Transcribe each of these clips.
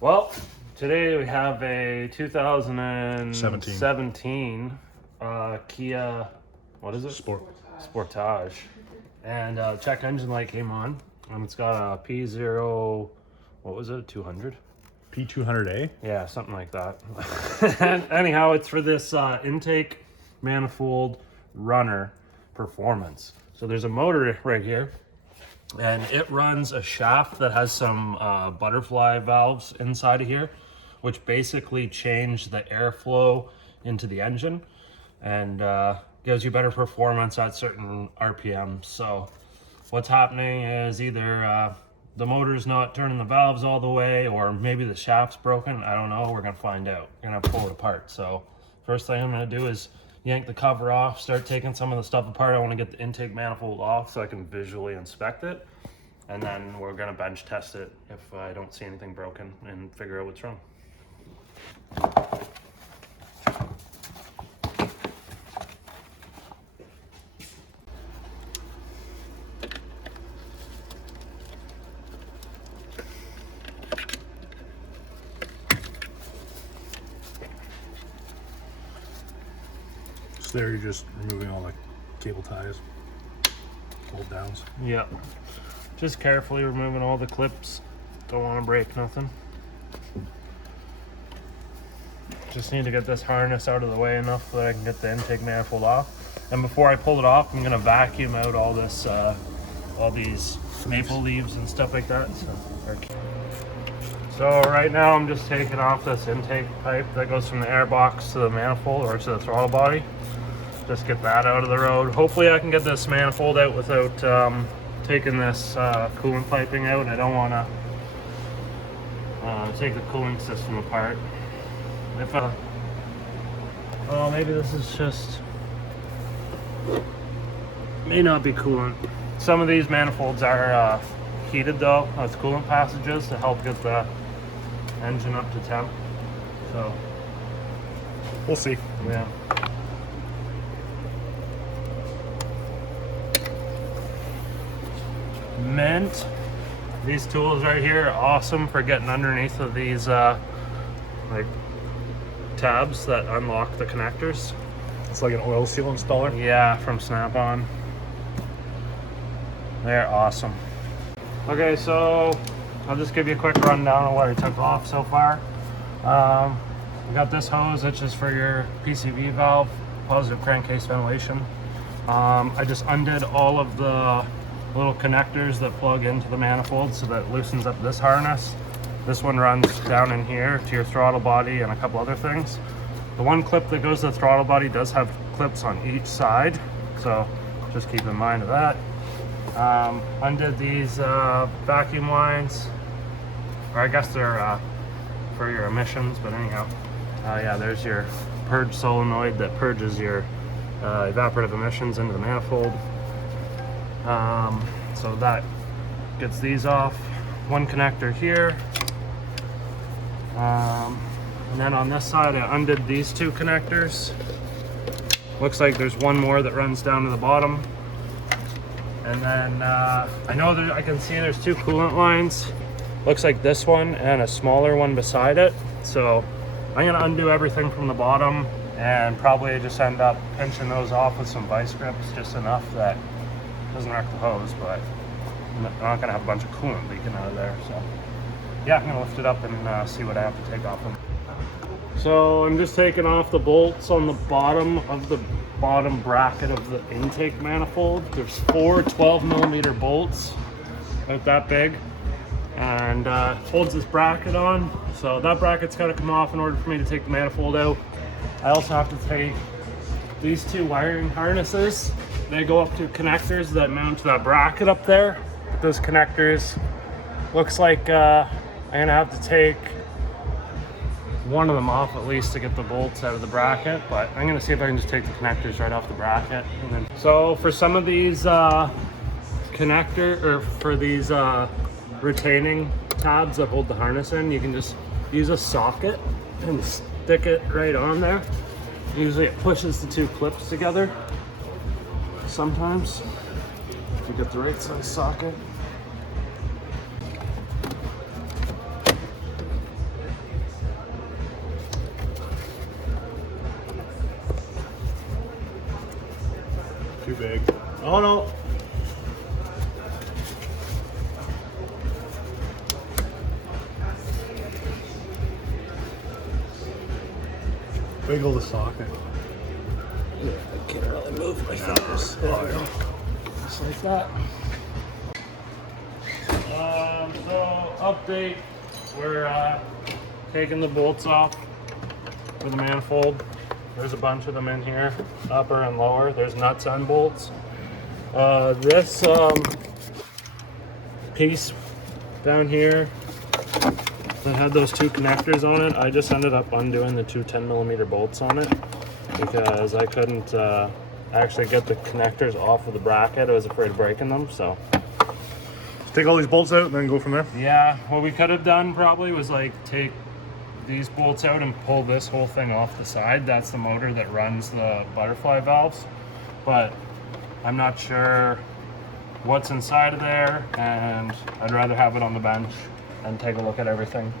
Well, today we have a 2017 Kia, what is it? Sportage. And check engine light came on. It's got a P0, what was it, 200? P200a? Yeah, something like that. And anyhow, it's for this intake manifold runner performance. So there's a motor right here, and it runs a shaft that has some butterfly valves inside of here, which basically change the airflow into the engine and gives you better performance at certain RPMs. So what's happening is either the motor's not turning the valves all the way, or maybe the shaft's broken. I don't know. We're gonna find out. We're gonna pull it apart. So first thing I'm gonna do is yank the cover off, start taking some of the stuff apart. I want to get the intake manifold off so I can visually inspect it, and then we're gonna bench test it if I don't see anything broken and figure out what's wrong. So there you're just removing all the cable ties, bolt downs. Yeah, just carefully removing all the clips. Don't want to break nothing. Just need to get this harness out of the way enough so that I can get the intake manifold off. And before I pull it off, I'm gonna vacuum out all this, all these maple leaves and stuff like that. So right now I'm just taking off this intake pipe that goes from the air box to the manifold, or to the throttle body. Just get that out of the road. Hopefully I can get this manifold out without taking this coolant piping out. I don't want to take the cooling system apart. If oh, maybe this is just, may not be coolant. Some of these manifolds are heated though, with coolant passages to help get the engine up to temp. So We'll see. yeah. Mint. These tools right here are awesome for getting underneath of these like tabs that unlock the connectors. It's like an oil seal installer. Yeah, from Snap-on. They're awesome. Okay, so I'll just give you a quick rundown of what I took off so far. We got this hose, which is for your PCV valve, positive crankcase ventilation. I just undid all of the little connectors that plug into the manifold, so that loosens up this harness. This one runs down in here to your throttle body and a couple other things. The one clip that goes to the throttle body does have clips on each side, so just keep in mind of that. Undid these vacuum lines, or I guess they're for your emissions, but anyhow. Yeah, there's your purge solenoid that purges your evaporative emissions into the manifold. So that gets these off. One connector here. And then on this side I undid these two connectors. Looks like there's one more that runs down to the bottom. And then I know that I can see there's two coolant lines. Looks like this one and a smaller one beside it. So I'm gonna undo everything from the bottom and probably just end up pinching those off with some vice grips, just enough that it doesn't wreck the hose, but I'm not gonna have a bunch of coolant leaking out of there. So yeah, I'm gonna lift it up and see what I have to take off them. So I'm just taking off the bolts on the bottom of the bottom bracket of the intake manifold. There's 4 12mm bolts, about that big, and holds this bracket on. So that bracket's got to come off in order for me to take the manifold out. I also have to take these two wiring harnesses. They go up to connectors that mount to that bracket up there. Those connectors, looks like I'm gonna have to take one of them off at least to get the bolts out of the bracket, but I'm gonna see if I can just take the connectors right off the bracket. And then, so for some of these for these retaining tabs that hold the harness in, you can just use a socket and stick it right on there. Usually it pushes the two clips together. Sometimes, if you get the right size socket. too big. Oh no. Wiggle the socket. Yeah, I can't really move my fingers. Oh, yeah. Just like that. So update, we're taking the bolts off for the manifold. There's a bunch of them in here, upper and lower. There's nuts and bolts. This piece down here that had those two connectors on it, I just ended up undoing the two 10mm bolts on it because I couldn't actually get the connectors off of the bracket. I was afraid of breaking them, so. Take all these bolts out and then go from there. Yeah, what we could have done probably was like take these bolts out and pull this whole thing off the side. That's the motor that runs the butterfly valves, but I'm not sure what's inside of there, and I'd rather have it on the bench and take a look at everything.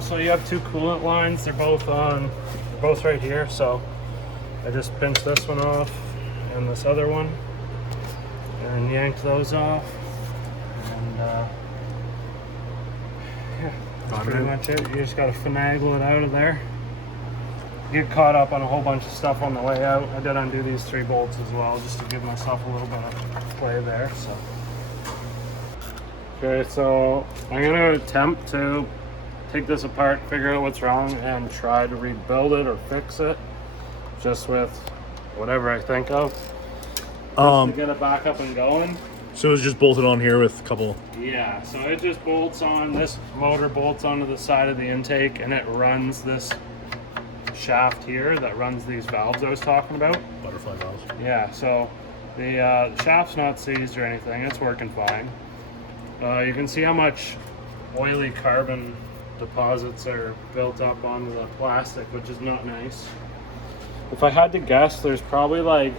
So you have two coolant lines. They're both right here. So I just pinched this one off and this other one, and yanked those off. And yeah, that's pretty much it. You just gotta finagle it out of there. Get caught up on a whole bunch of stuff on the way out. I did undo these 3 bolts as well, just to give myself a little bit of play there. So okay, so I'm gonna attempt to take this apart, figure out what's wrong, and try to rebuild it or fix it, just with whatever I think of, to get it back up and going. So it's just bolted on here with a couple. Yeah, so it just bolts on, this motor bolts onto the side of the intake, and it runs this shaft here that runs these valves I was talking about. Butterfly valves. Yeah, so the shaft's not seized or anything, it's working fine. You can see how much oily carbon deposits are built up onto the plastic, which is not nice. If I had to guess, there's probably like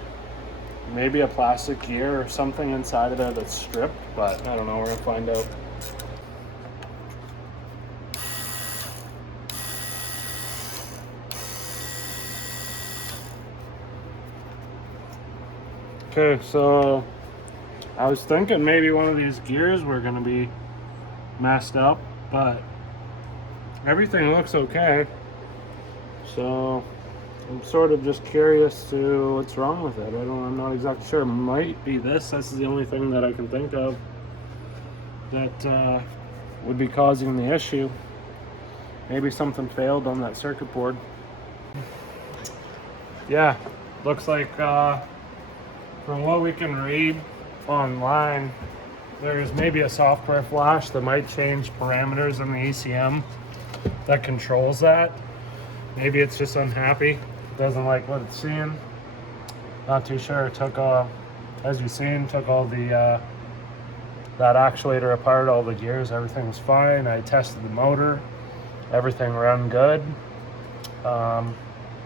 maybe a plastic gear or something inside of there that's stripped, but I don't know, we're gonna find out. Okay, so I was thinking maybe one of these gears were gonna be messed up, but everything looks okay. So I'm sort of just curious to what's wrong with it. I'm not exactly sure. It might be this. This is the only thing that I can think of that would be causing the issue. Maybe something failed on that circuit board. Yeah, looks like from what we can read online, there's maybe a software flash that might change parameters in the ECM that controls that. Maybe it's just unhappy, doesn't like what it's seeing. Not too sure. It took as you've seen, took all the that actuator apart, all the gears, everything was fine. I tested the motor, everything ran good.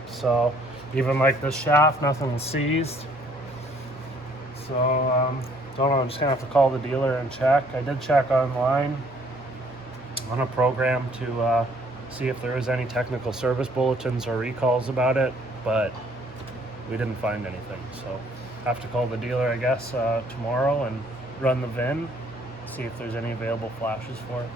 So even like the shaft, nothing was seized. So don't know, I'm just gonna have to call the dealer and check. I did check online on a program to see if there was any technical service bulletins or recalls about it, but we didn't find anything. So have to call the dealer, I guess, tomorrow and run the VIN, see if there's any available flashes for it.